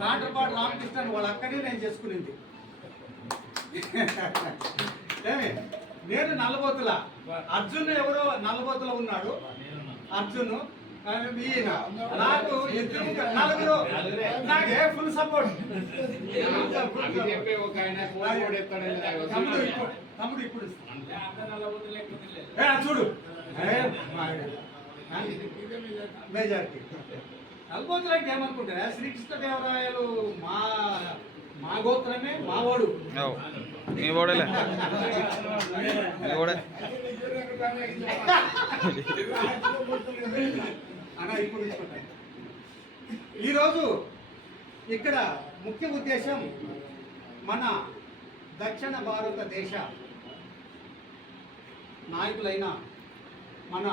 తాండ్రపాడు రామకృష్ణ వాళ్ళ అక్కడే నేను చేసుకునింది. ఏమి? నేను నల్లబోతుల. అర్జున్ ఎవరో నల్లబోతుల ఉన్నాడు. అర్జున్. ఆ, ఈయన. నాకు ఇద్దరు నలుగురు. నాకే ఫుల్ సపోర్ట్ తమ్ముడు ఇప్పుడు చూడు. మెజారిటీ. మెజారిటీ నల్గోతులంటే ఏమనుకుంటారా శ్రీకృష్ణదేవరాయలు మా మా గోత్రమే మావాడు మీ ఓడలే మీ ఓడే అలా ఇప్పుడు తీసుకుంటాను. ఈరోజు ఇక్కడ ముఖ్య ఉద్దేశం మన దక్షిణ భారతదేశ నాయకులైన మన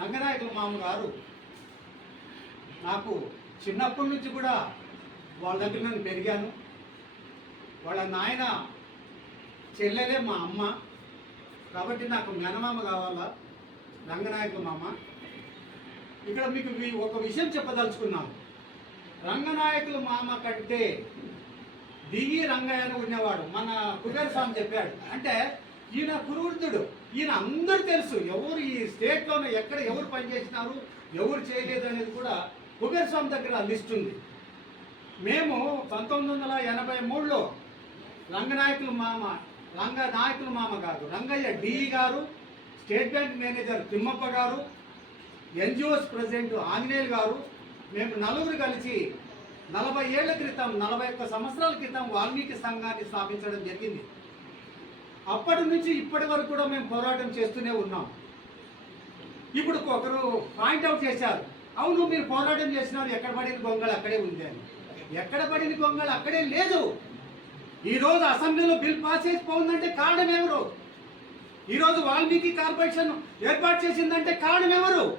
రంగనాయకుల మామ గారు నాకు చిన్నప్పటి నుంచి కూడా వాళ్ళ దగ్గర నేను పెరిగాను. వాళ్ళ నాయన చెల్లెలే మా అమ్మ. కాబట్టి నాకు మేనమామ కావాలా? రంగనాయకుల మామ. ఇక్కడ మీకు ఒక విషయం చెప్పదలుచుకున్నాను. రంగనాయకులు మామ కంటే దిగి రంగయ్య అని ఉన్నవాడు మన కుబేర స్వామి చెప్పాడు. అంటే ఈయన కురువృద్ధుడు ఈయన అందరూ తెలుసు. ఎవరు ఈ స్టేట్లోనే ఎక్కడ ఎవరు పనిచేసినారు ఎవరు చేయలేదు అనేది కూడా కుబేర స్వామి దగ్గర లిస్ట్ ఉంది. మేము పంతొమ్మిది వందల ఎనభై మూడులో రంగనాయకుల మామ రంగ నాయకులు మామ కాదు రంగయ్య డిఈ గారు స్టేట్ బ్యాంక్ మేనేజర్ తిమ్మప్ప గారు ఎన్జిఓస్ ప్రెసిడెంట్ ఆంజనేయులు గారు మేము నలుగురు కలిసి నలభై ఏళ్ళ క్రితం నలభై ఒక్క సంవత్సరాల క్రితం వాల్మీకి సంఘాన్ని స్థాపించడం జరిగింది. అప్పటి నుంచి ఇప్పటి వరకు కూడా మేము పోరాటం చేస్తూనే ఉన్నాం. ఇప్పుడు ఒకరు పాయింట్ అవుట్ చేశారు. అవును మీరు పోరాటం చేసినారు. ఎక్కడ పడిన గొంగళి? అక్కడే ఉంది అని. ఎక్కడ పడిన గొంగళి? అక్కడే లేదు. ఈరోజు అసెంబ్లీలో బిల్ పాస్ చేసి పోయిందంటే కారణం ఎవరు? ఈరోజు వాల్మీకి కార్పొరేషన్ ఏర్పాటు చేసిందంటే కారణం ఎవరు?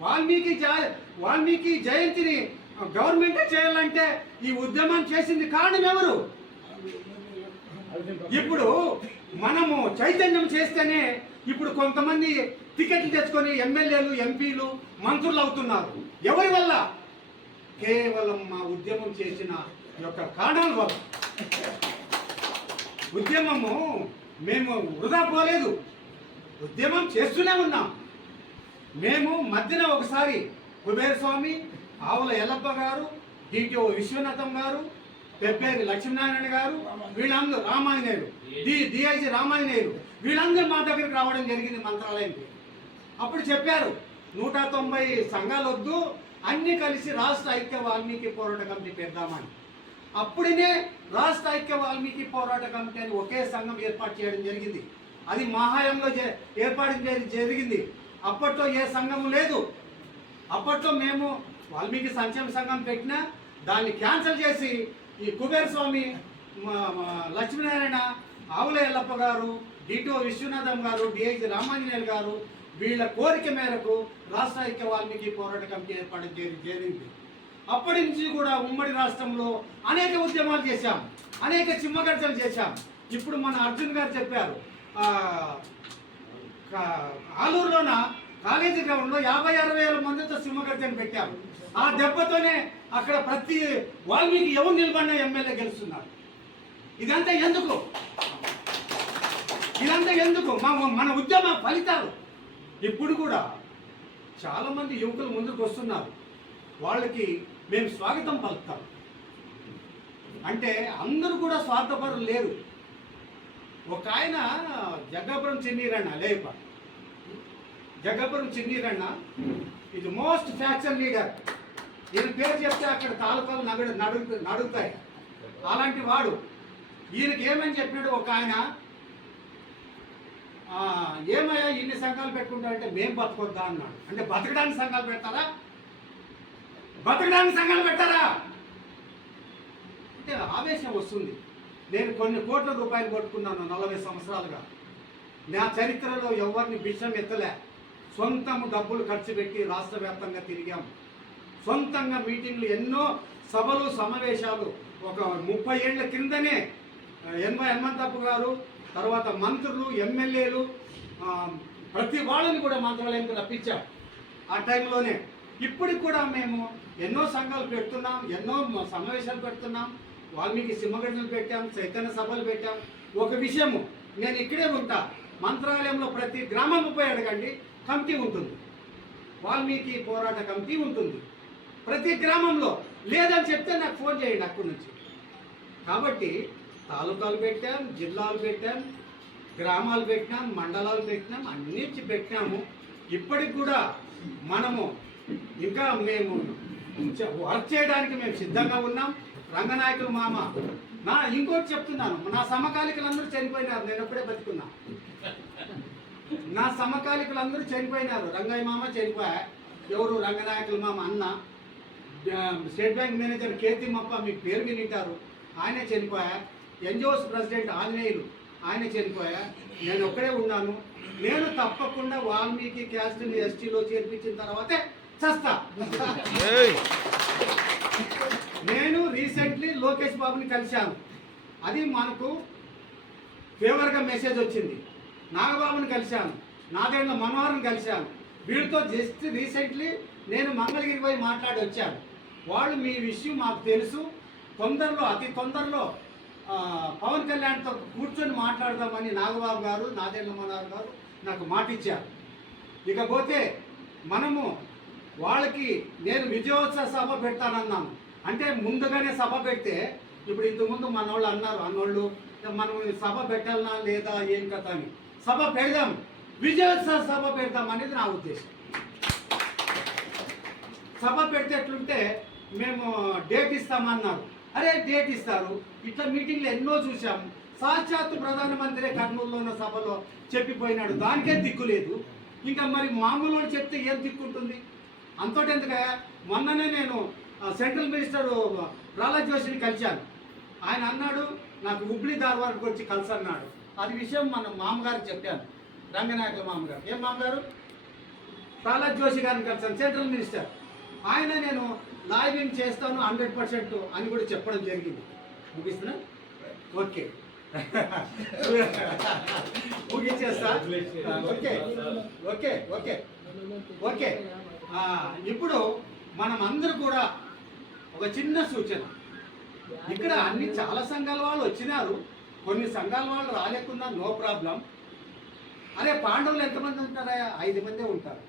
వాల్మీకి జ- వాల్మీకి జయంతిని గవర్నమెంటే చేయాలంటే ఈ ఉద్యమం చేసింది కారణం ఎవరు? ఇప్పుడు మనము చైతన్యం చేస్తేనే ఇప్పుడు కొంతమంది టికెట్లు తెచ్చుకొని ఎమ్మెల్యేలు ఎంపీలు మంత్రులు అవుతున్నారు. ఎవరి వల్ల? కేవలం మా ఉద్యమం చేసిన యొక్క కారణాల వల్ల. ఉద్యమము మేము వృధా పోలేదు. ఉద్యమం చేస్తూనే ఉన్నాం. మేము మధ్యన ఒకసారి కుబేర స్వామి ఆవుల ఎల్లప్ప గారు డిటిఓ విశ్వనాథం గారు పెప్పేరి లక్ష్మీనారాయణ గారు వీళ్ళందరూ రామాయణేయులు. D DIC రామాయణేయులు. వీళ్ళందరూ మా దగ్గరికి రావడం జరిగింది మంత్రాలయంకి అప్పుడు చెప్పారు నూట తొంభై సంఘాలు వద్దు అన్ని కలిసి రాష్ట్ర ఐక్య వాల్మీకి పోరాట కమిటీ పెడదామని. అప్పుడే రాష్ట్ర ఐక్య వాల్మీకి పోరాట కమిటీ అని ఒకే సంఘం ఏర్పాటు చేయడం జరిగింది. అది మహాయంలో ఏర్పాటు చేయడం జరిగింది. అప్పట్లో ఏ సంఘము లేదు. అప్పట్లో మేము వాల్మీకి సంక్షేమ సంఘం పెట్టినా దాన్ని క్యాన్సిల్ చేసి ఈ కుబేర స్వామి మా- లక్ష్మీనారాయణ ఆవుల ఎల్లప్ప గారు డిటో విశ్వనాథం గారు డిఐజి రామాంజనేయులు గారు వీళ్ళ కోరిక మేరకు రాష్ట్ర ఐక్య వాల్మీకి పోరాట కమిటీ ఏర్పాటు జరి- జరిగింది. అప్పటి నుంచి కూడా ఉమ్మడి రాష్ట్రంలో అనేక ఉద్యమాలు చేశాం. అనేక చిమ్మగర్జలు చేశాం. ఇప్పుడు మన అర్జున్ గారు చెప్పారు ఆలూరులోన కాలేజీ గ్రౌండ్లో యాభై అరవై వేల మందితో సింహగర్జన పెట్టారు. ఆ దెబ్బతోనే అక్కడ ప్రతి వాల్మీకి ఎవరు నిలబడిన ఎమ్మెల్యే గెలుస్తున్నారు. ఇదంతా ఎందుకు? ఇదంతా ఎందుకు? మా మన ఉద్యమ ఫలితాలు ఇప్పుడు కూడా చాలామంది యువకులు ముందుకు వస్తున్నారు. వాళ్ళకి మేము స్వాగతం పలుకుతాం. అంటే అందరూ కూడా స్వార్థపరులు లేరు. ఒక ఆయన జగ్గాపురం చెన్నీరన్న లేప. జగ్గాపురం చెన్నీరన్న ఇది మోస్ట్ ఫ్యాక్షన్ లీడర్. ఈయన పేరు చెప్తే అక్కడ తాలూకాలు నగడు నడుగు నడుగుతాయి. అలాంటి వాడు. ఈయనకి ఏమని చెప్పినాడు? ఒక ఆయన ఏమయ్యా ఇన్ని సంఘాలు పెట్టుకుంటా అంటే మేం బతకొద్దా అన్నాడు. అంటే బతకడానికి సంఘాలు పెడతారా? బతకడానికి సంఘాలు పెట్టారా అంటే ఆవేశం వస్తుంది. నేను కొన్ని కోట్ల రూపాయలు కొట్టుకున్నాను నలభై సంవత్సరాలుగా. నా చరిత్రలో ఎవరిని బిషం ఎత్తలే. సొంతము డబ్బులు ఖర్చు పెట్టి రాష్ట్ర వ్యాప్తంగా తిరిగాం. సొంతంగా మీటింగ్లు ఎన్నో సభలు సమావేశాలు. ఒక ముప్పై ఏళ్ళ క్రిందనే ఎన్వై హనుమంతప్ప గారు తర్వాత మంత్రులు ఎమ్మెల్యేలు ప్రతి వాళ్ళని కూడా మంత్రాలయంకి రప్పించాం. ఆ టైంలోనే ఇప్పటికి కూడా మేము ఎన్నో సంఘాలు పెడుతున్నాం ఎన్నో సమావేశాలు పెడుతున్నాం. వాల్మీకి సింహగడ్డలు పెట్టాం చైతన్య సభలు పెట్టాం. ఒక విషయము నేను ఇక్కడే ఉంటా. మంత్రాలయంలో ప్రతి గ్రామం పోయి అడగండి కమిటీ ఉంటుంది. వాల్మీకి పోరాట కమిటీ ఉంటుంది. ప్రతి గ్రామంలో లేదని చెప్తే నాకు ఫోన్ చేయండి అక్కడి నుంచి. కాబట్టి తాలూకాలు పెట్టాం జిల్లాలు పెట్టాం గ్రామాలు పెట్టినాం మండలాలు పెట్టినాం అన్ని పెట్టినాము ఇప్పటికి కూడా మనము ఇంకా మేము వర్క్ చేయడానికి మేము సిద్ధంగా ఉన్నాం. రంగనాయకులు మామ నా ఇంకోటి చెప్తున్నాను. నా సమకాలికులందరూ చనిపోయినారు. నేను ఎప్పుడే బతుకున్నా. నా సమకాలికలందరూ చనిపోయినారు. రంగయ్య మామ చనిపోయా? ఎవరు? రంగనాయకుల మామ అన్న. స్టేట్ బ్యాంక్ మేనేజర్ కేతి మప్ప మీ పేరు వినింటారు ఆయనే చనిపోయా? ఎన్జిఓస్ ప్రెసిడెంట్ ఆంజనేయులు ఆయన చనిపోయా నేను ఒక్కడే ఉన్నాను. నేను తప్పకుండా వాల్మీకి క్యాస్ట్ని ఎస్టీలో చేర్పించిన తర్వాతే చస్తా. నేను రీసెంట్లీ లోకేష్ బాబుని కలిశాను. అది మనకు ఫేవర్గా మెసేజ్ వచ్చింది. నాగబాబుని కలిశాను. నాదేళ్ళ మనోహర్ని కలిశాను. వీళ్ళతో జస్ట్ రీసెంట్లీ నేను మంగళగిరి పోయి మాట్లాడి వచ్చాను. వాళ్ళు మీ విషయం మాకు తెలుసు. తొందరలో అతి తొందరలో పవన్ కళ్యాణ్తో కూర్చొని మాట్లాడదామని నాగబాబు గారు నాదేళ్ళ గారు నాకు మాట ఇచ్చారు. ఇకపోతే మనము వాళ్ళకి నేను విజయోత్సవ సభ పెడతానన్నాను అంటే ముందుగానే సభ పెడితే ఇప్పుడు ఇంతకుముందు మన వాళ్ళు అన్నారు అన్నోళ్ళు మనం సభ పెట్టాలనా లేదా ఏం కథ అని. సభ పెడదాం విజయోత్సవ సభ పెడదాం అనేది నా ఉద్దేశం. సభ పెడితే ఎట్లుంటే మేము డేట్ ఇస్తామన్నారు. అరే డేట్ ఇస్తారు. ఇట్లా మీటింగ్లు ఎన్నో చూసాము సాక్షాత్తు ప్రధానమంత్రి కర్నూలులో ఉన్న సభలో చెప్పిపోయినాడు. దానికే దిక్కు లేదు. ఇంకా మరి మామూలు చెప్తే ఏం దిక్కు ఉంటుంది? అంతటి మొన్ననే నేను ఆ, సెంట్రల్ మినిస్టర్ ప్రహ్లాద్ జోషిని కలిశాను. ఆయన అన్నాడు నాకు హుబ్లీ ధార్వాడ్కి వచ్చి కలిసి అన్నాడు అది విషయం మన మామగారికి చెప్పాను. రంగనాయకుల మామగారు. ఏం మామగారు? ప్రహ్లాద్ జోషి గారిని కలిసాను సెంట్రల్ మినిస్టర్. ఆయన నేను లాబింగ్ చేస్తాను హండ్రెడ్ పర్సెంట్ అని కూడా చెప్పడం జరిగింది. ముగిస్తున్నా? ఓకే. ముగించేస్తా? ఓకే. Okay okay. ఓకే. ఇప్పుడు మనం అందరూ కూడా ఒక చిన్న సూచన. ఇక్కడ అన్ని చాలా సంఘాల వాళ్ళు వచ్చినారు. కొన్ని సంఘాల వాళ్ళు రాలేకుండా నో ప్రాబ్లం. అరే పాండవులు ఎంతమంది ఉంటారా ఐదు మందే ఉంటారు.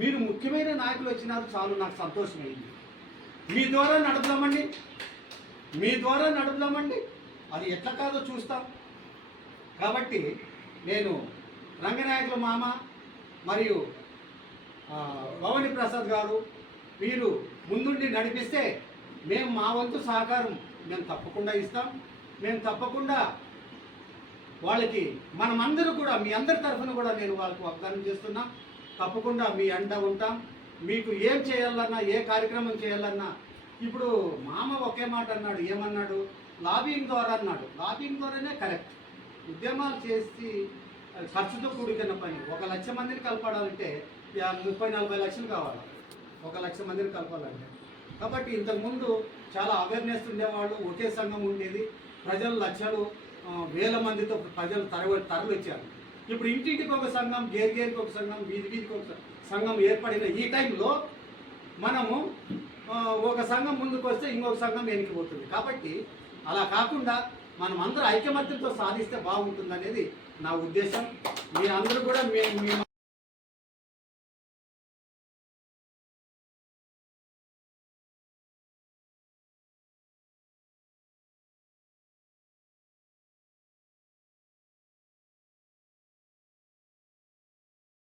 మీరు ముఖ్యమైన నాయకులు వచ్చినారు చాలు నాకు సంతోషమైంది. మీ ద్వారా నడుపుదామండి మీ ద్వారా నడుపుదామండి అది ఎట్లా కాదో చూస్తాం. కాబట్టి నేను రంగనాయకుల మామ మరియు భవని ప్రసాద్ గారు మీరు ముందుండి నడిపిస్తే మేము మా వంతు సహకారం మేము తప్పకుండా ఇస్తాం. మేము తప్పకుండా వాళ్ళకి మనమందరూ కూడా మీ అందరి తరఫున కూడా నేను వాళ్ళకి వాగ్దానం చేస్తున్నా. తప్పకుండా మీ అండ ఉంటాం. మీకు ఏం చేయాలన్నా ఏ కార్యక్రమం చేయాలన్నా ఇప్పుడు మామ ఒకే మాట అన్నాడు ఏమన్నాడు? లాబింగ్ ద్వారా అన్నాడు. లాబింగ్ ద్వారానే కరెక్ట్. ఉద్యమాలు చేసి ఖర్చుతో కూడుకున్న పని. ఒక లక్ష మందిని కలపడాలంటే ముప్పై నలభై లక్షలు కావాలి. ఒక లక్ష మందిని కలపాలంటే. కాబట్టి ఇంతకుముందు చాలా అవేర్నెస్ ఉండేవాళ్ళు ఒకే సంఘం ఉండేది. ప్రజలు లక్షలు వేల మందితో ప్రజలు తరవ తరలి ఇప్పుడు ఇంటింటికి ఒక సంఘం గేర్ గేరికి ఒక సంఘం వీధి వీధికి ఒక సంఘం ఏర్పడిన ఈ టైంలో మనము ఒక సంఘం ముందుకు వస్తే ఇంకొక సంఘం వెనక్కిపోతుంది కాబట్టి అలా కాకుండా మనం అందరూ ఐకమత్యంతో సాధిస్తే బాగుంటుంది అనేది నా ఉద్దేశం. మీరందరూ కూడా మేము